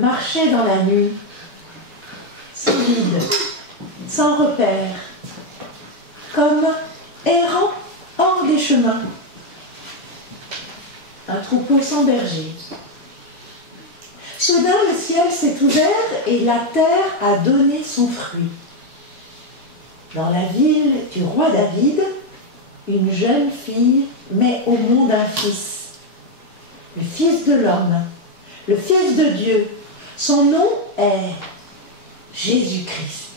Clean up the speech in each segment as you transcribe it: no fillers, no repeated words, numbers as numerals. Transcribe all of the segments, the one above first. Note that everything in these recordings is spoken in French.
marchait dans la nuit, solide, sans repère, comme errant hors des chemins. Un troupeau sans berger. Soudain, le ciel s'est ouvert et la terre a donné son fruit. Dans la ville du roi David, une jeune fille met au monde un fils, le Fils de l'homme, le Fils de Dieu. Son nom est Jésus-Christ.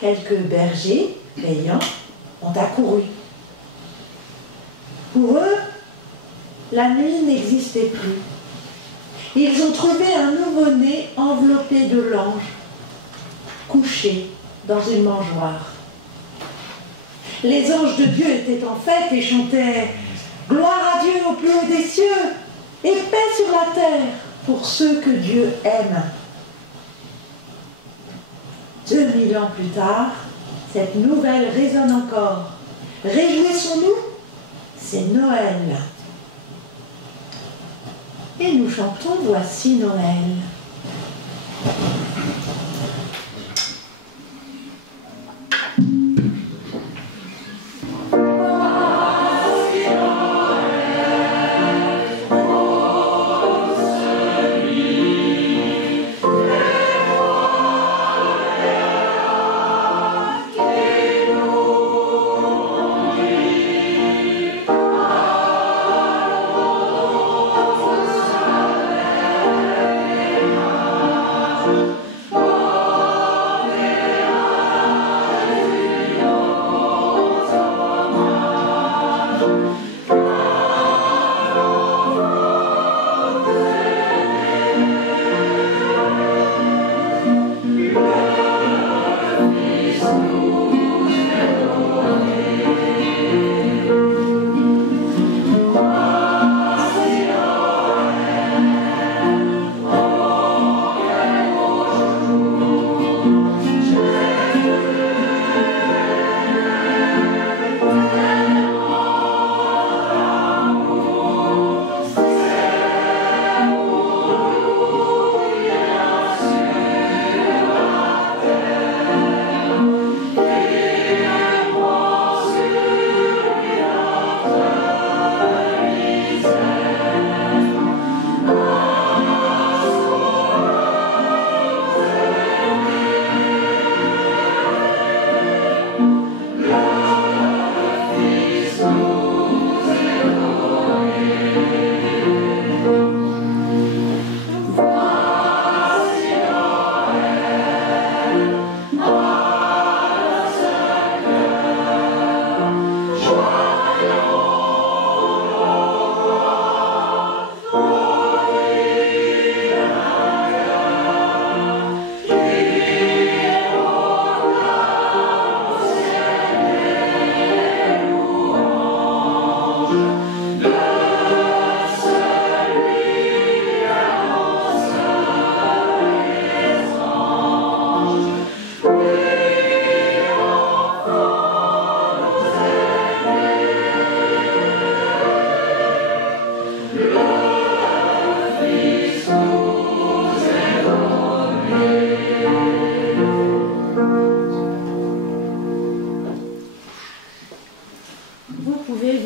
Quelques bergers payants ont accouru. Pour eux, la nuit n'existait plus. Ils ont trouvé un nouveau-né enveloppé de langes, couché dans une mangeoire. Les anges de Dieu étaient en fête et chantaient « Gloire à Dieu au plus haut des cieux et paix sur la terre pour ceux que Dieu aime ». 2000 ans plus tard, cette nouvelle résonne encore. Réjouissons-nous, c'est Noël. Et nous chantons « Voici Noël ».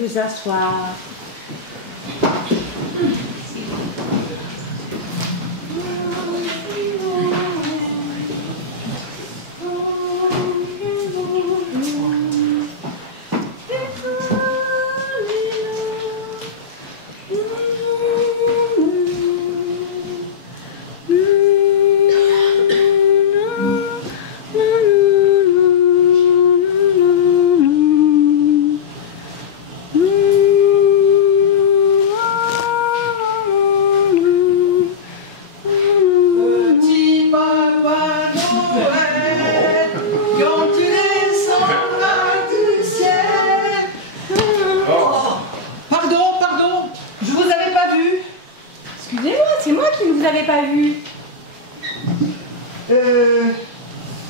Vous asseoir.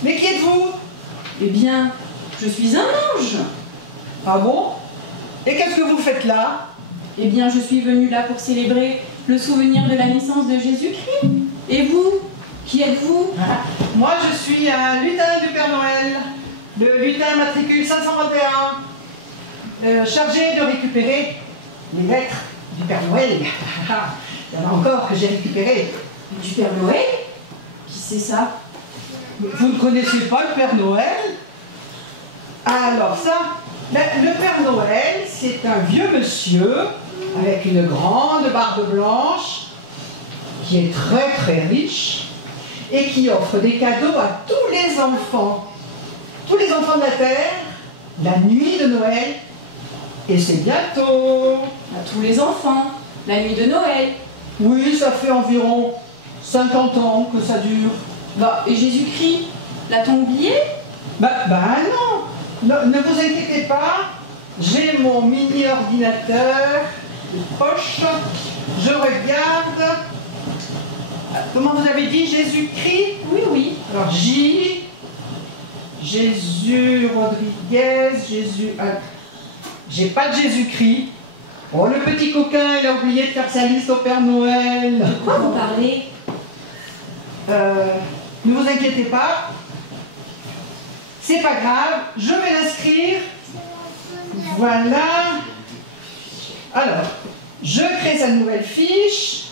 Mais qui êtes-vous? Eh bien, je suis un ange. Ah bon? Et qu'est-ce que vous faites là? Eh bien, je suis venue là pour célébrer le souvenir de la naissance de Jésus-Christ. Et vous, qui êtes-vous? Moi, je suis un lutin du Père Noël, le lutin matricule 521, chargé de récupérer les lettres du Père Noël. Il y en a encore que j'ai récupérées. Du Père Noël? Qui c'est ça? Vous ne connaissez pas le Père Noël? Alors ça, le Père Noël, c'est un vieux monsieur avec une grande barbe blanche qui est très très riche et qui offre des cadeaux à tous les enfants de la terre, la nuit de Noël, et c'est bientôt. À tous les enfants, la nuit de Noël. Oui, ça fait environ 50 ans que ça dure. Bah, et Jésus-Christ, l'a-t-on oublié? Non, ne vous inquiétez pas, j'ai mon mini-ordinateur de poche, je regarde. Comment vous avez dit, Jésus-Christ? Oui, oui. Alors Jésus Rodriguez, Jésus... j'ai pas de Jésus-Christ. Oh, le petit coquin, il a oublié de faire sa liste au Père Noël. De quoi vous parlez? Ne vous inquiétez pas, c'est pas grave, je vais l'inscrire. Voilà. Alors, je crée sa nouvelle fiche.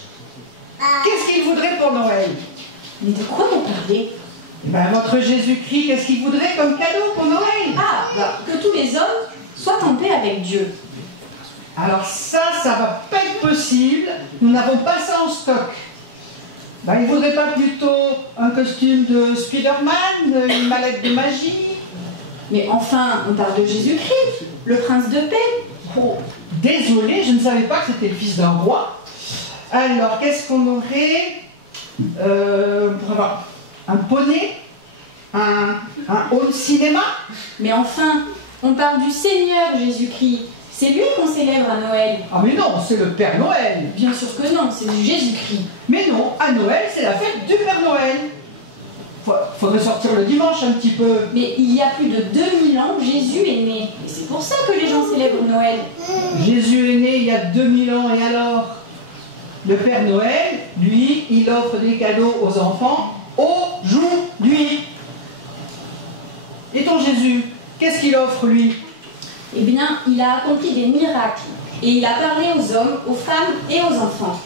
Qu'est-ce qu'il voudrait pour Noël? Mais de quoi vous parlez? Ben, votre Jésus-Christ, qu'est-ce qu'il voudrait comme cadeau pour Noël? Ah, bah, que tous les hommes soient en paix avec Dieu. Alors ça va pas être possible. Nous n'avons pas ça en stock. Ben, il voudrait pas plutôt un costume de Spider-Man, une mallette de magie? Mais enfin, on parle de Jésus-Christ, le prince de paix. Oh, désolé, je ne savais pas que c'était le fils d'un roi. Alors, qu'est-ce qu'on aurait pour avoir un poney, un hall cinéma? Mais enfin, on parle du Seigneur Jésus-Christ. C'est lui qu'on célèbre à Noël. Ah mais non, c'est le Père Noël. Bien sûr que non, c'est du Jésus-Christ. Mais non, à Noël, c'est la fête du Père Noël. Faudrait sortir le dimanche un petit peu. Mais il y a plus de 2000 ans, Jésus est né. Et c'est pour ça que les gens célèbrent Noël. Jésus est né il y a 2000 ans, et alors? Le Père Noël, lui, il offre des cadeaux aux enfants aujourd'hui. Et ton Jésus, qu'est-ce qu'il offre, lui? Eh bien, il a accompli des miracles. Et il a parlé aux hommes, aux femmes et aux enfants.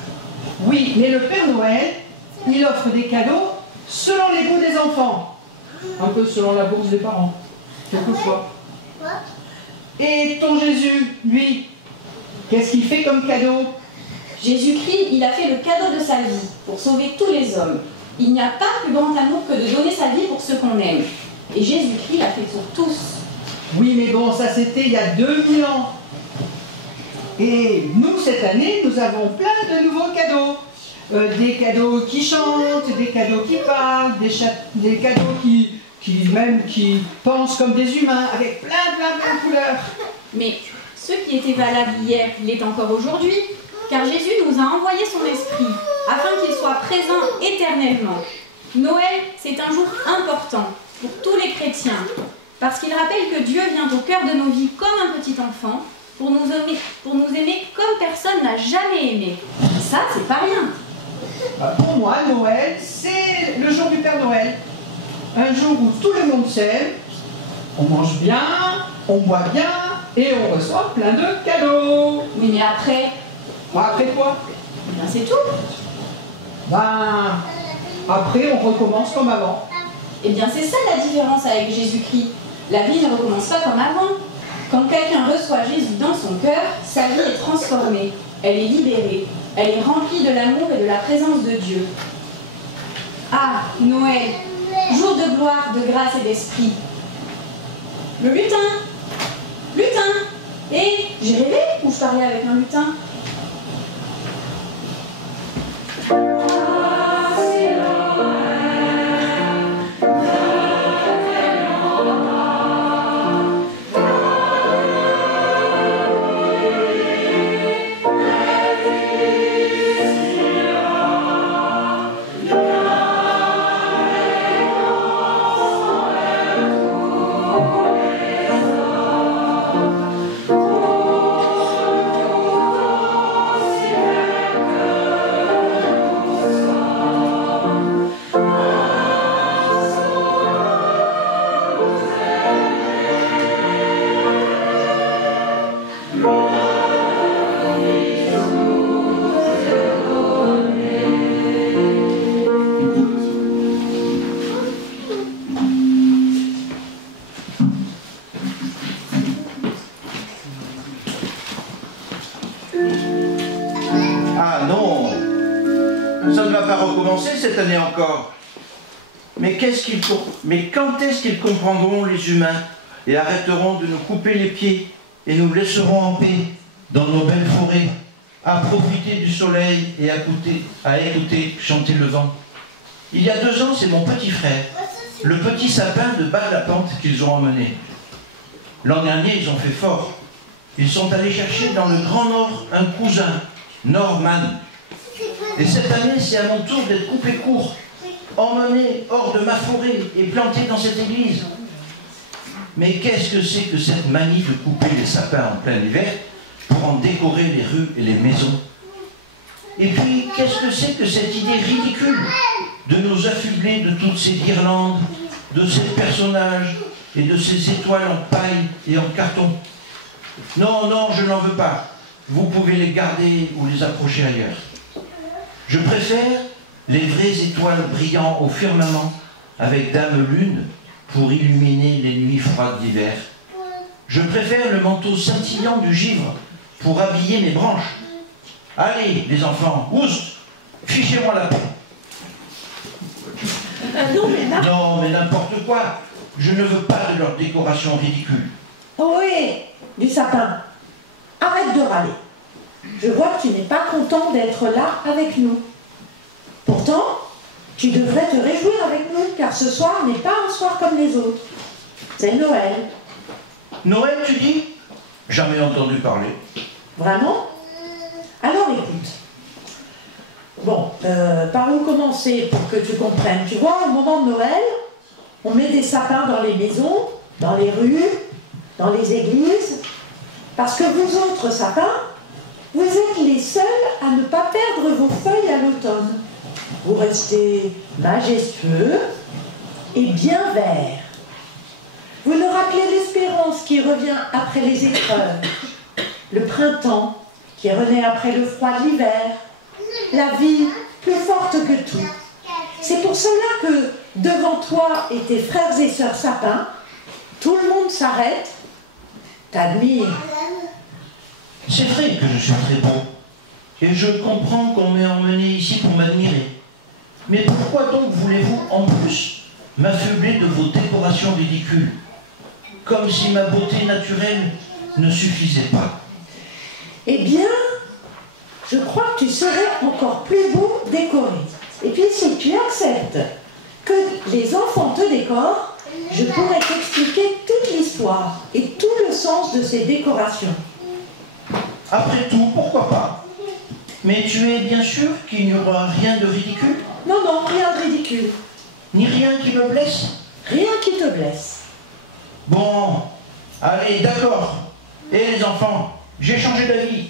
Oui, mais le Père Noël, il offre des cadeaux selon les goûts des enfants. Un peu selon la bourse des parents, quelquefois. Et ton Jésus, lui, qu'est-ce qu'il fait comme cadeau? Jésus-Christ, il a fait le cadeau de sa vie pour sauver tous les hommes. Il n'y a pas plus grand amour que de donner sa vie pour ceux qu'on aime. Et Jésus-Christ l'a fait pour tous. Oui, mais bon, ça c'était il y a 2000 ans. Et nous, cette année, nous avons plein de nouveaux cadeaux. Des cadeaux qui chantent, des cadeaux qui parlent, des cadeaux qui pensent comme des humains, avec plein de couleurs. Mais ce qui était valable hier, il est encore aujourd'hui, car Jésus nous a envoyé son esprit, afin qu'il soit présent éternellement. Noël, c'est un jour important pour tous les chrétiens, parce qu'il rappelle que Dieu vient au cœur de nos vies comme un petit enfant, pour nous aimer comme personne n'a jamais aimé. Ça, c'est pas rien. Pour moi, Noël, c'est le jour du Père Noël. Un jour où tout le monde s'aime, on mange bien, on boit bien, et on reçoit plein de cadeaux. Oui, mais après, Après quoi? eh bien c'est tout. Après, on recommence comme avant. Eh bien c'est ça la différence avec Jésus-Christ. La vie ne recommence pas comme avant. Quand quelqu'un reçoit Jésus dans son cœur, sa vie est transformée. Elle est libérée. Elle est remplie de l'amour et de la présence de Dieu. Ah, Noël, jour de gloire, de grâce et d'esprit. Le lutin. Lutin. Et j'ai rêvé ou je parlais avec un lutin? commencer cette année encore. Mais quand est-ce qu'ils comprendront, les humains, et arrêteront de nous couper les pieds et nous laisseront en paix dans nos belles forêts, à profiter du soleil et à écouter chanter le vent? Il y a 2 ans, c'est mon petit frère, le petit sapin de bas de la pente qu'ils ont emmené. L'an dernier, ils ont fait fort. Ils sont allés chercher dans le Grand Nord un cousin, Norman. Et cette année, c'est à mon tour d'être coupé court, emmené hors de ma forêt et planté dans cette église. Mais qu'est-ce que c'est que cette manie de couper les sapins en plein hiver pour en décorer les rues et les maisons? Et puis, qu'est-ce que c'est que cette idée ridicule de nous affubler de toutes ces guirlandes, de ces personnages et de ces étoiles en paille et en carton? Non, non, je n'en veux pas. Vous pouvez les garder ou les accrocher ailleurs. Je préfère les vraies étoiles brillant au firmament avec Dame Lune pour illuminer les nuits froides d'hiver. Je préfère le manteau scintillant du givre pour habiller mes branches. Allez, les enfants, oust, fichez-moi la paix. Non, mais n'importe quoi. Je ne veux pas de leur décoration ridicule. Oui, du sapin. Arrête de râler. Je vois que tu n'es pas content d'être là avec nous. Pourtant, tu devrais te réjouir avec nous, car ce soir n'est pas un soir comme les autres. C'est Noël. Noël, tu dis? Jamais entendu parler. Vraiment? Alors écoute. Bon, par où commencer pour que tu comprennes? Tu vois, au moment de Noël, on met des sapins dans les maisons, dans les rues, dans les églises, parce que vous autres sapins, vous êtes les seuls à ne pas perdre vos feuilles à l'automne. Vous restez majestueux et bien verts. Vous nous rappelez l'espérance qui revient après les épreuves, le printemps qui renaît après le froid de l'hiver, la vie plus forte que tout. C'est pour cela que devant toi et tes frères et sœurs sapins, tout le monde s'arrête, t'admire. C'est vrai que je suis très beau, et je comprends qu'on m'ait emmené ici pour m'admirer. Mais pourquoi donc voulez-vous en plus m'affubler de vos décorations ridicules, comme si ma beauté naturelle ne suffisait pas? Eh bien, je crois que tu serais encore plus beau décoré. Et puis si tu acceptes que les enfants te décorent, je pourrais t'expliquer toute l'histoire et tout le sens de ces décorations. Après tout, pourquoi pas? Mais tu es bien sûr qu'il n'y aura rien de ridicule? Non, non, rien de ridicule. Ni rien qui me blesse? Rien qui te blesse. Bon, allez, d'accord. Et les enfants, j'ai changé d'avis.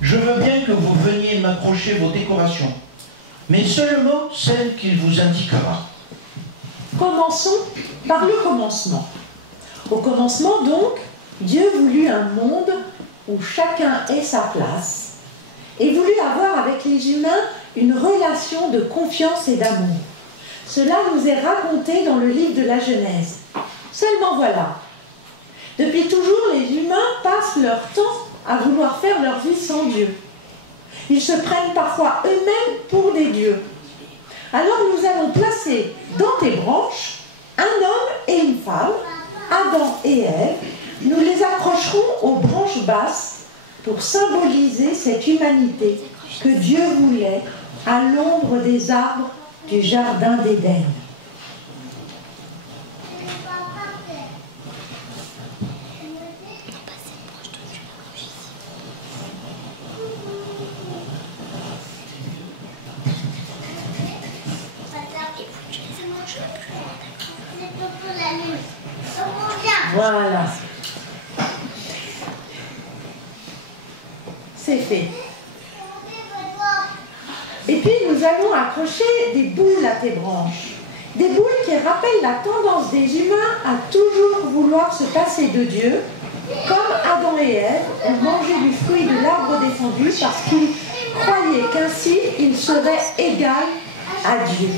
Je veux bien que vous veniez m'accrocher vos décorations, mais seulement celles qu'il vous indiquera. Commençons par le commencement. Au commencement, donc, Dieu voulut un monde où chacun ait sa place et voulut avoir avec les humains une relation de confiance et d'amour. Cela nous est raconté dans le livre de la Genèse. Seulement voilà, depuis toujours, les humains passent leur temps à vouloir faire leur vie sans Dieu. Ils se prennent parfois eux-mêmes pour des dieux. Alors nous allons placer dans tes branches un homme et une femme, Adam et Ève. Nous les accrocherons aux branches basses pour symboliser cette humanité que Dieu voulait à l'ombre des arbres du jardin d'Éden. Voilà. C'est fait. Et puis nous allons accrocher des boules à tes branches. Des boules qui rappellent la tendance des humains à toujours vouloir se passer de Dieu, comme Adam et Ève ont mangé du fruit de l'arbre défendu parce qu'ils croyaient qu'ainsi ils seraient égaux à Dieu.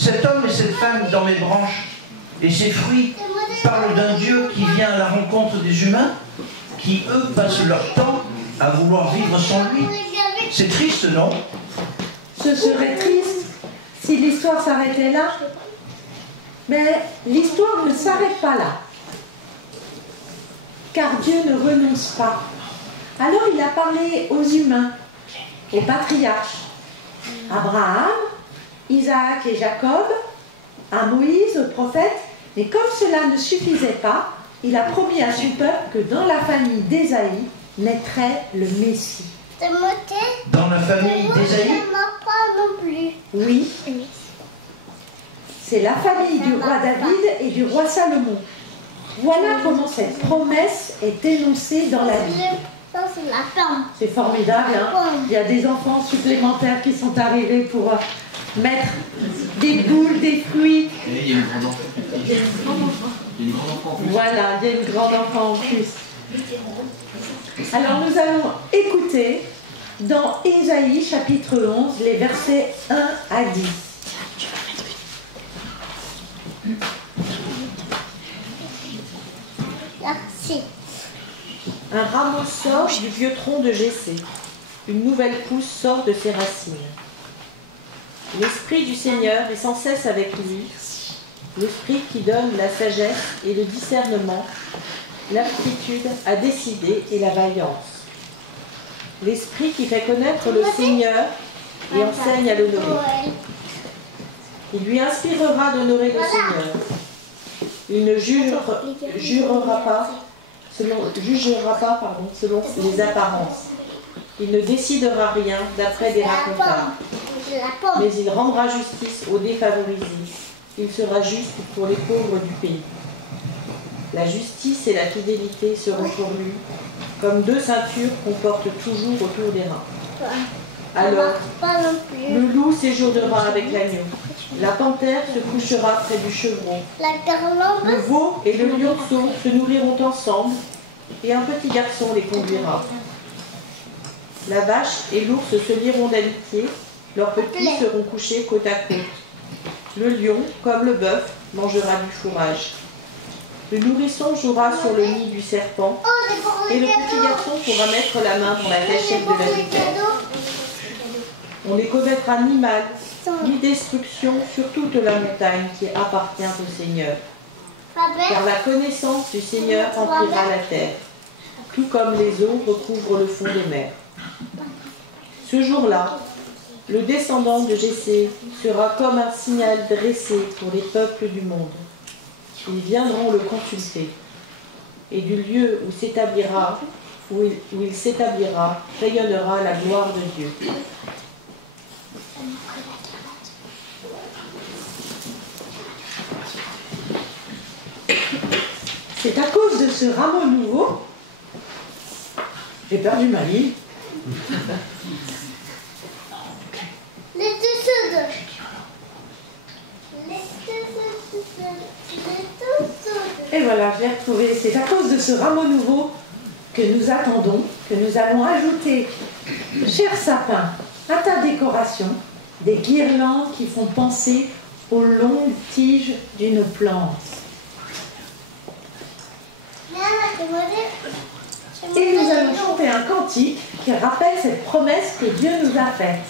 Cet homme et cette femme dans mes branches et ces fruits parlent d'un Dieu qui vient à la rencontre des humains, qui eux passent leur temps à vouloir vivre sans lui. C'est triste, non? Ce serait triste si l'histoire s'arrêtait là. Mais l'histoire ne s'arrête pas là. Car Dieu ne renonce pas. Alors il a parlé aux humains, aux patriarches, Abraham, Isaac et Jacob, à Moïse, aux prophètes. Et comme cela ne suffisait pas, il a promis à son peuple que dans la famille d'Ésaïe naîtrait le Messie. Dans la famille d'Ésaïe? Oui. C'est la famille du roi David et du roi Salomon. Voilà comment cette promesse est énoncée dans la Bible. C'est formidable, hein? Il y a des enfants supplémentaires qui sont arrivés pour mettre des boules, des fruits. Et il y a une grande enfant. Il y a une grande enfant en plus. Voilà, il y a une grande enfant en plus. Alors nous allons écouter dans Ésaïe chapitre 11 les versets 1 à 10. Un rameau sort du vieux tronc de Jessé. Une nouvelle pousse sort de ses racines. L'Esprit du Seigneur est sans cesse avec lui. L'Esprit qui donne la sagesse et le discernement, l'aptitude à décider et la vaillance. L'Esprit qui fait connaître le Seigneur et enseigne à l'honorer. Il lui inspirera d'honorer le Seigneur. Il ne jugera pas selon les apparences. Il ne décidera rien d'après des racontars. Mais il rendra justice aux défavorisés. Il sera juste pour les pauvres du pays. La justice et la fidélité seront pour lui comme deux ceintures qu'on porte toujours autour des reins. Alors, le loup séjournera avec l'agneau. La panthère se couchera près du chevreau. Le veau et le lionceau se nourriront ensemble et un petit garçon les conduira. La vache et l'ours se lieront d'amitié, leurs petits seront couchés côte à côte. Le lion, comme le bœuf, mangera du fourrage. Le nourrisson jouera sur le nid du serpent et le petit garçon pourra mettre la main dans la cachette de la vipère. On ne commettra ni mal, ni destruction sur toute la montagne qui appartient au Seigneur. Car la connaissance du Seigneur remplira la terre, tout comme les eaux recouvrent le fond des mers. Ce jour-là, le descendant de Jessé sera comme un signal dressé pour les peuples du monde. Ils viendront le consulter, et du lieu où il s'établira, rayonnera la gloire de Dieu. C'est à cause de ce rameau nouveau, j'ai perdu ma ligne. Et voilà, je l'ai retrouvé. C'est à cause de ce rameau nouveau que nous attendons, que nous allons ajouter, cher sapin, à ta décoration, des guirlandes qui font penser aux longues tiges d'une plante. Et nous allons chanter un cantique qui rappelle cette promesse que Dieu nous a faite.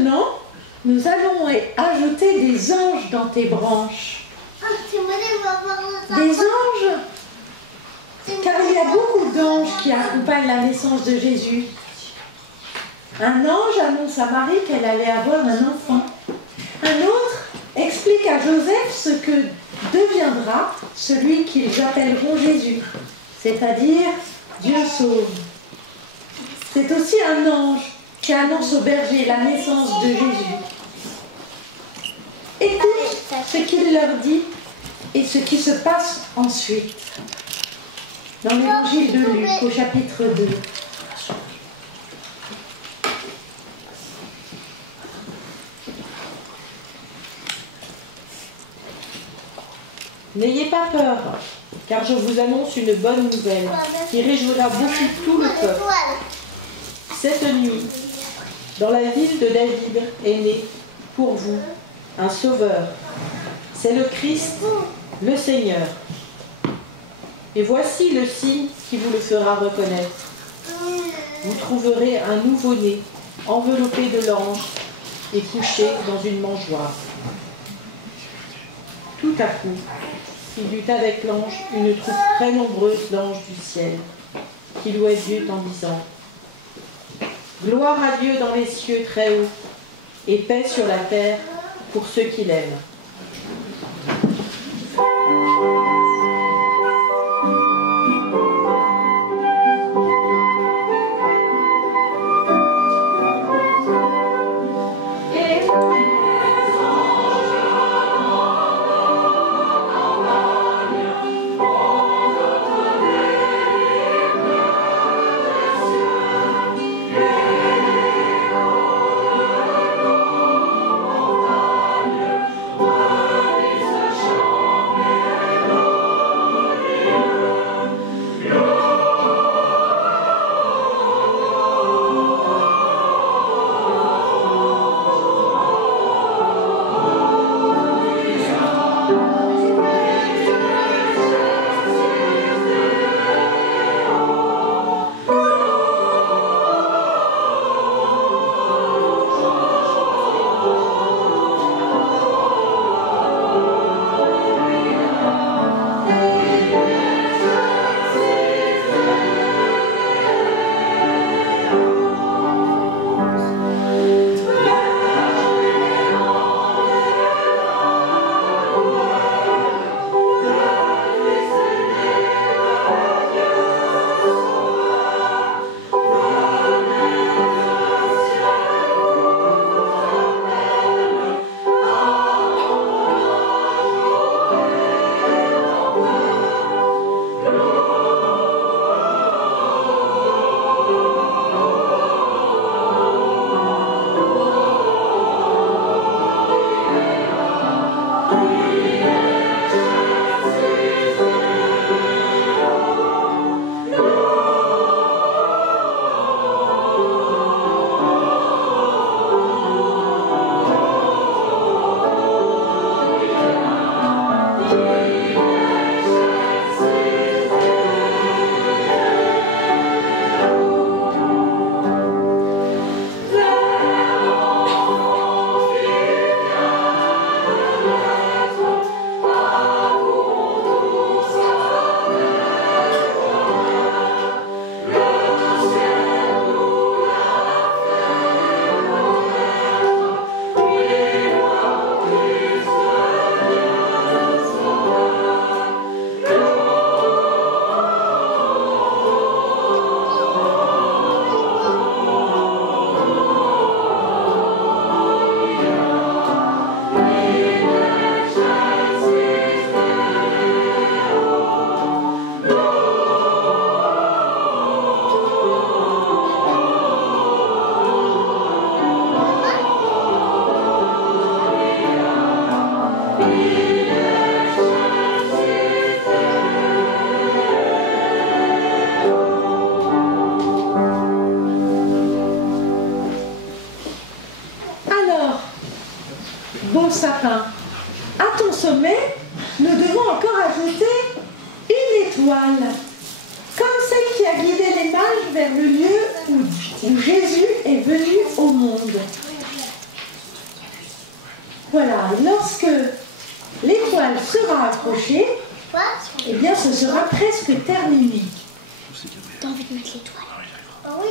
maintenant, nous allons ajouter des anges dans tes branches. Des anges, car il y a beaucoup d'anges qui accompagnent la naissance de Jésus. Un ange annonce à Marie qu'elle allait avoir un enfant. Un autre explique à Joseph ce que deviendra celui qu'ils appelleront Jésus, c'est-à-dire Dieu sauve. C'est aussi un ange qui annonce aux bergers la naissance de Jésus. Écoute ce qu'il leur dit et ce qui se passe ensuite. Dans l'évangile de Luc, au chapitre 2. N'ayez pas peur, car je vous annonce une bonne nouvelle qui réjouira beaucoup tout le peuple. Cette nuit, dans la ville de David est né pour vous un sauveur. C'est le Christ, le Seigneur. Et voici le signe qui vous le fera reconnaître. Vous trouverez un nouveau-né enveloppé de langes et couché dans une mangeoire. Tout à coup, il eut avec l'ange une troupe très nombreuse d'anges du ciel, qui louaient Dieu en disant « Gloire à Dieu dans les cieux très hauts, et paix sur la terre pour ceux qui l'aiment. » beau sapin. À ton sommet, nous devons encore ajouter une étoile, comme celle qui a guidé les mages vers le lieu où Jésus est venu au monde. Voilà, et lorsque l'étoile sera accrochée, eh bien ce sera presque terminé. T'as envie de mettre l'étoile? Ah oui.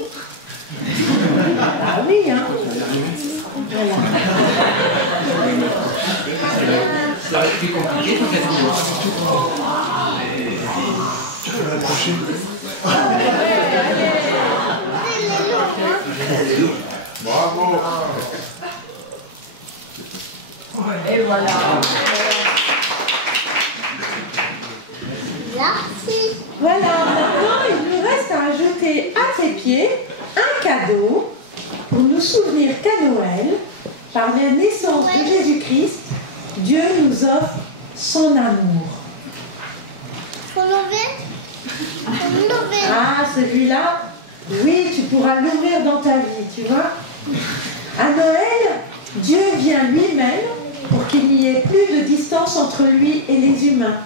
Ah oui, hein. Voilà. Ça va être plus compliqué pour cette vidéo. Tu peux l'approcher. Bravo. Et voilà. Voilà, maintenant il nous reste à ajouter à tes pieds un cadeau pour nous souvenir qu'à Noël, par la naissance de Jésus-Christ, Dieu nous offre son amour. Faut l'enlever? Ah, celui-là, oui, tu pourras l'ouvrir dans ta vie, tu vois. À Noël, Dieu vient lui-même pour qu'il n'y ait plus de distance entre lui et les humains.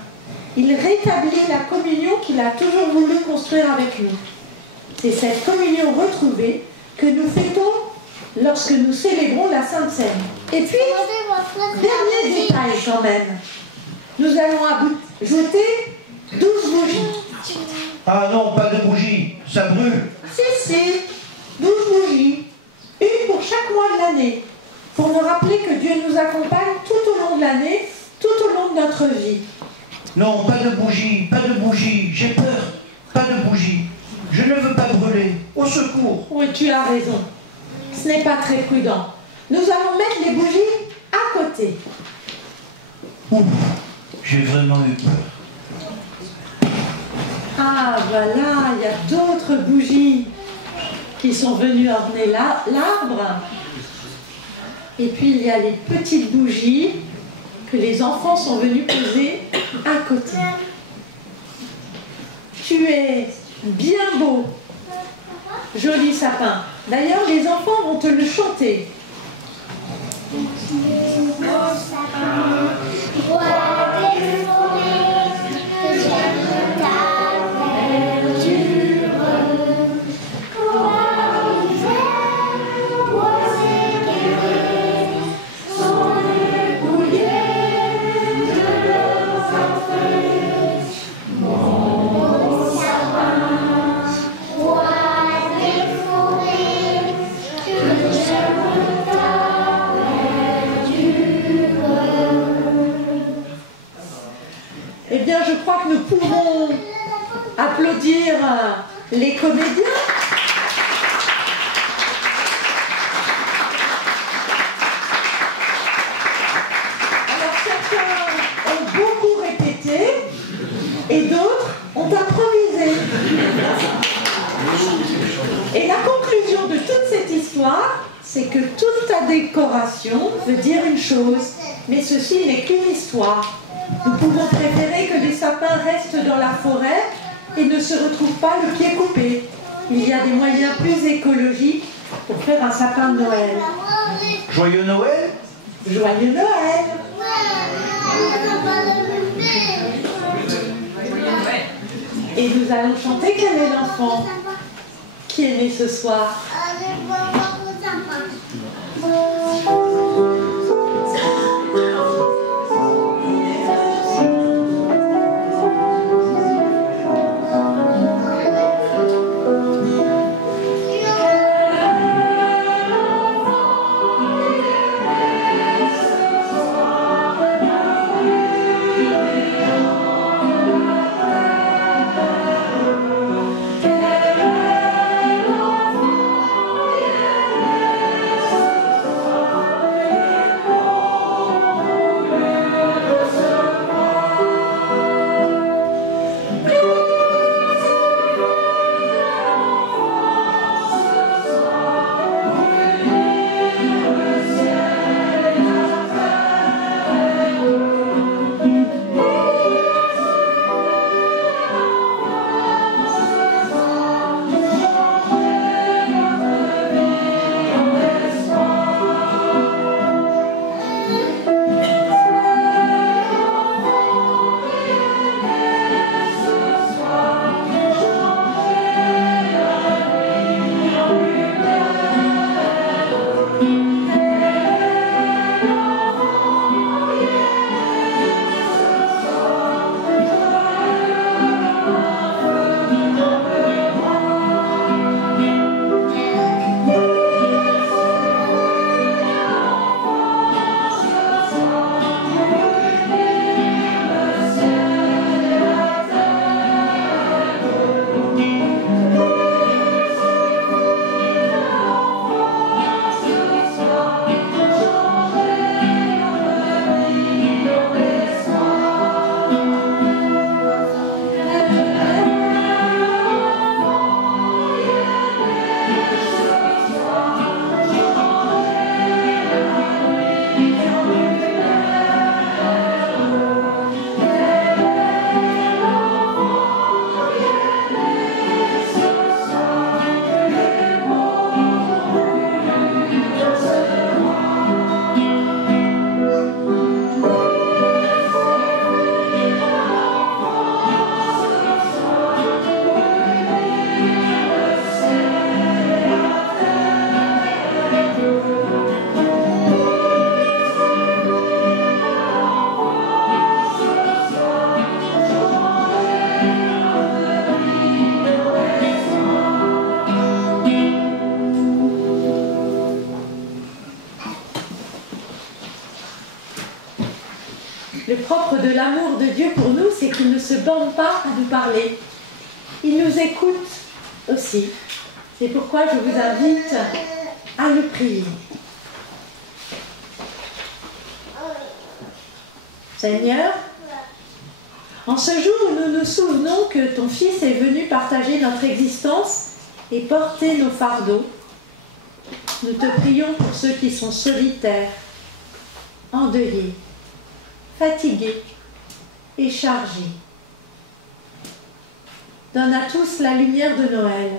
Il rétablit la communion qu'il a toujours voulu construire avec nous. C'est cette communion retrouvée que nous fêtons lorsque nous célébrons la Sainte Seine. Et puis, dernier détail quand même. Nous allons ajouter 12 bougies. Ah non, pas de bougies, ça brûle. Si, 12 bougies. Une pour chaque mois de l'année. Pour nous rappeler que Dieu nous accompagne tout au long de l'année, tout au long de notre vie. Non, pas de bougies, j'ai peur. Pas de bougies. Je ne veux pas brûler. Au secours. Oui, tu as raison. Ce n'est pas très prudent. Nous allons mettre les bougies à côté. Ouf, j'ai vraiment eu peur. Ah, voilà, il y a d'autres bougies qui sont venues orner l'arbre. Et puis, il y a les petites bougies que les enfants sont venus poser à côté. Tu es bien beau, joli sapin. D'ailleurs, les enfants vont te le chanter. Eh bien, je crois que nous pouvons applaudir les comédiens. Alors, certains ont beaucoup répété et d'autres ont improvisé. Et la conclusion de toute cette histoire, c'est que toute ta décoration veut dire une chose, mais ceci n'est qu'une histoire. Nous pouvons préférer que les sapins restent dans la forêt et ne se retrouvent pas le pied coupé. Il y a des moyens plus écologiques pour faire un sapin de Noël. Joyeux Noël. Joyeux Noël. Et nous allons chanter Quel est l'enfant qui est né ce soir. Le propre de l'amour de Dieu pour nous, c'est qu'il ne se borne pas à nous parler. Il nous écoute aussi. C'est pourquoi je vous invite à le prier. Seigneur, en ce jour où nous nous souvenons que ton Fils est venu partager notre existence et porter nos fardeaux, nous te prions pour ceux qui sont solitaires, endeuillés, fatigués et chargés. Donne à tous la lumière de Noël,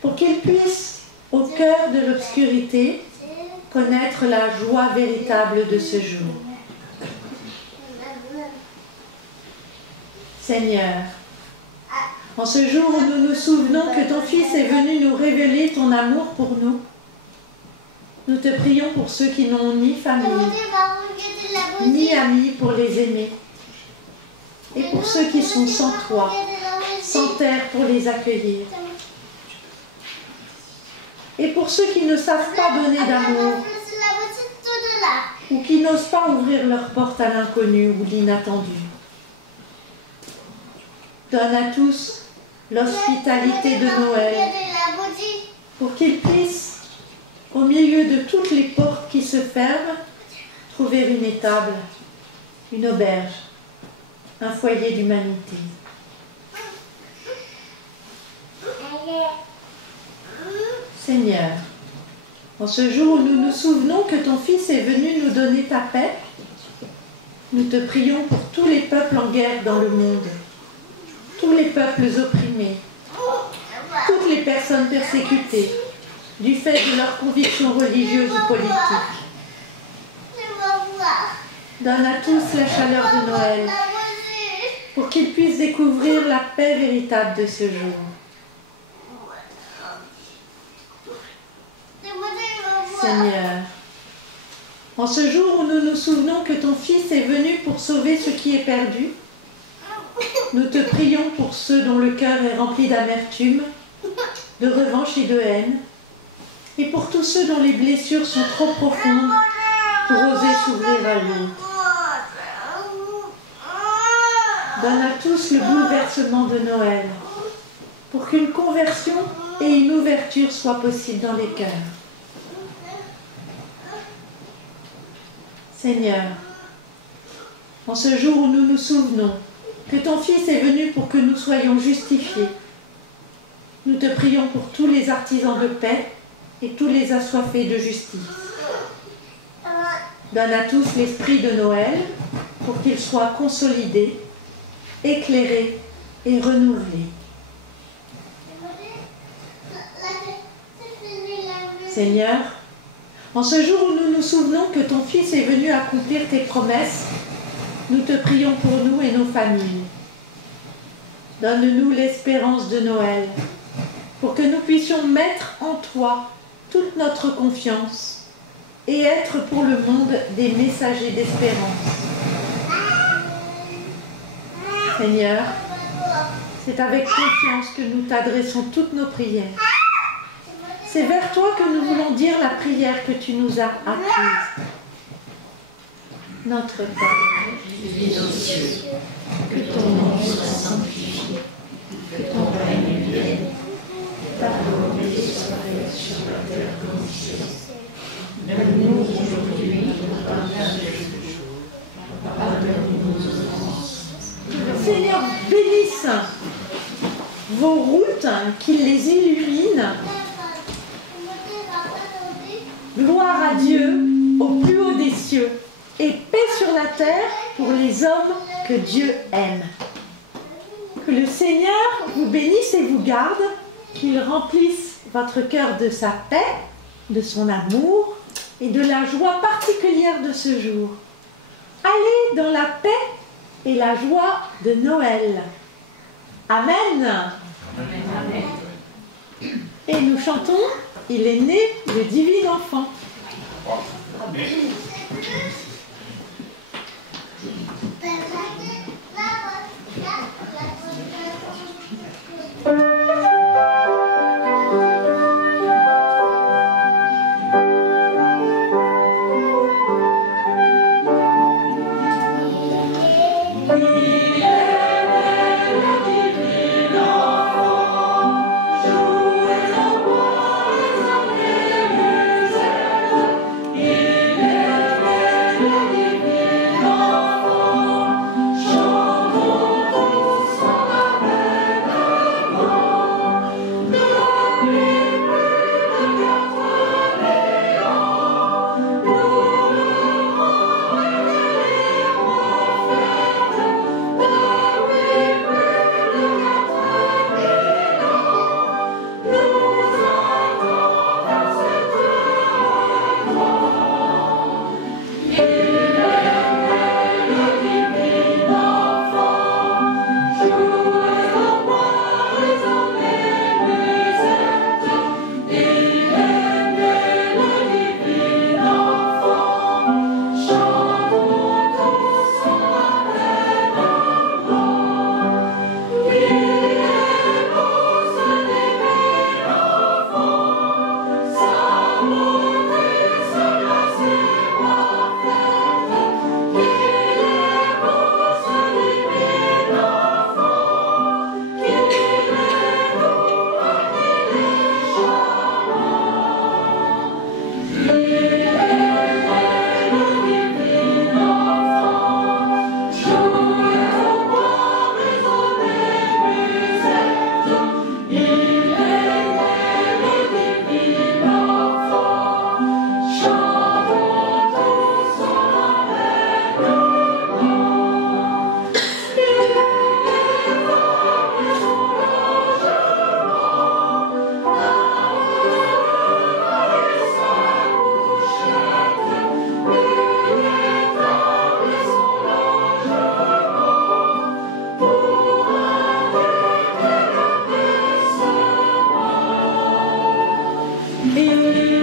pour qu'ils puissent, au cœur de l'obscurité, connaître la joie véritable de ce jour. Seigneur, en ce jour où nous nous souvenons que ton Fils est venu nous révéler ton amour pour nous, nous te prions pour ceux qui n'ont ni famille, ni amis pour les aimer, et pour ceux qui sont sans toi, sans terre pour les accueillir, et pour ceux qui ne savent pas donner d'amour, ou qui n'osent pas ouvrir leur porte à l'inconnu ou l'inattendu. Donne à tous l'hospitalité de Noël, pour qu'ils puissent, au milieu de toutes les portes qui se ferment, trouver une étable, une auberge, un foyer d'humanité. Seigneur, en ce jour où nous nous souvenons que ton Fils est venu nous donner ta paix, nous te prions pour tous les peuples en guerre dans le monde, tous les peuples opprimés, toutes les personnes persécutées du fait de leurs convictions religieuses ou politiques. Donne à tous la chaleur de Noël pour qu'ils puissent découvrir la paix véritable de ce jour. Seigneur, en ce jour où nous nous souvenons que ton Fils est venu pour sauver ce qui est perdu, nous te prions pour ceux dont le cœur est rempli d'amertume, de revanche et de haine, et pour tous ceux dont les blessures sont trop profondes pour oser s'ouvrir à l'autre. Donne à tous le bouleversement de Noël, pour qu'une conversion et une ouverture soient possibles dans les cœurs. Seigneur, en ce jour où nous nous souvenons que ton Fils est venu pour que nous soyons justifiés, nous te prions pour tous les artisans de paix et tous les assoiffés de justice. Donne à tous l'esprit de Noël pour qu'il soit consolidé, éclairé et renouvelé. Seigneur, en ce jour où nous nous souvenons que ton Fils est venu accomplir tes promesses, nous te prions pour nous et nos familles. Donne-nous l'espérance de Noël, pour que nous puissions mettre en toi toute notre confiance et être pour le monde des messagers d'espérance. Seigneur, c'est avec confiance que nous t'adressons toutes nos prières. C'est vers toi que nous voulons dire la prière que tu nous as apprise. Notre Père, qui es aux cieux, que ton nom soit sanctifié, que ton règne vienne, ta volonté soit faite sur la terre comme au ciel. Donne-nous aujourd'hui notre pain de ce jour. Pardonne-nous nos offenses. Que le Seigneur bénisse vos routes, qu'il les illumine. Gloire à Dieu au plus haut des cieux et paix sur la terre pour les hommes que Dieu aime. Que le Seigneur vous bénisse et vous garde, qu'il remplisse votre cœur de sa paix, de son amour et de la joie particulière de ce jour. Allez dans la paix et la joie de Noël. Amen. Et nous chantons « Il est né le divin enfant ». Il Et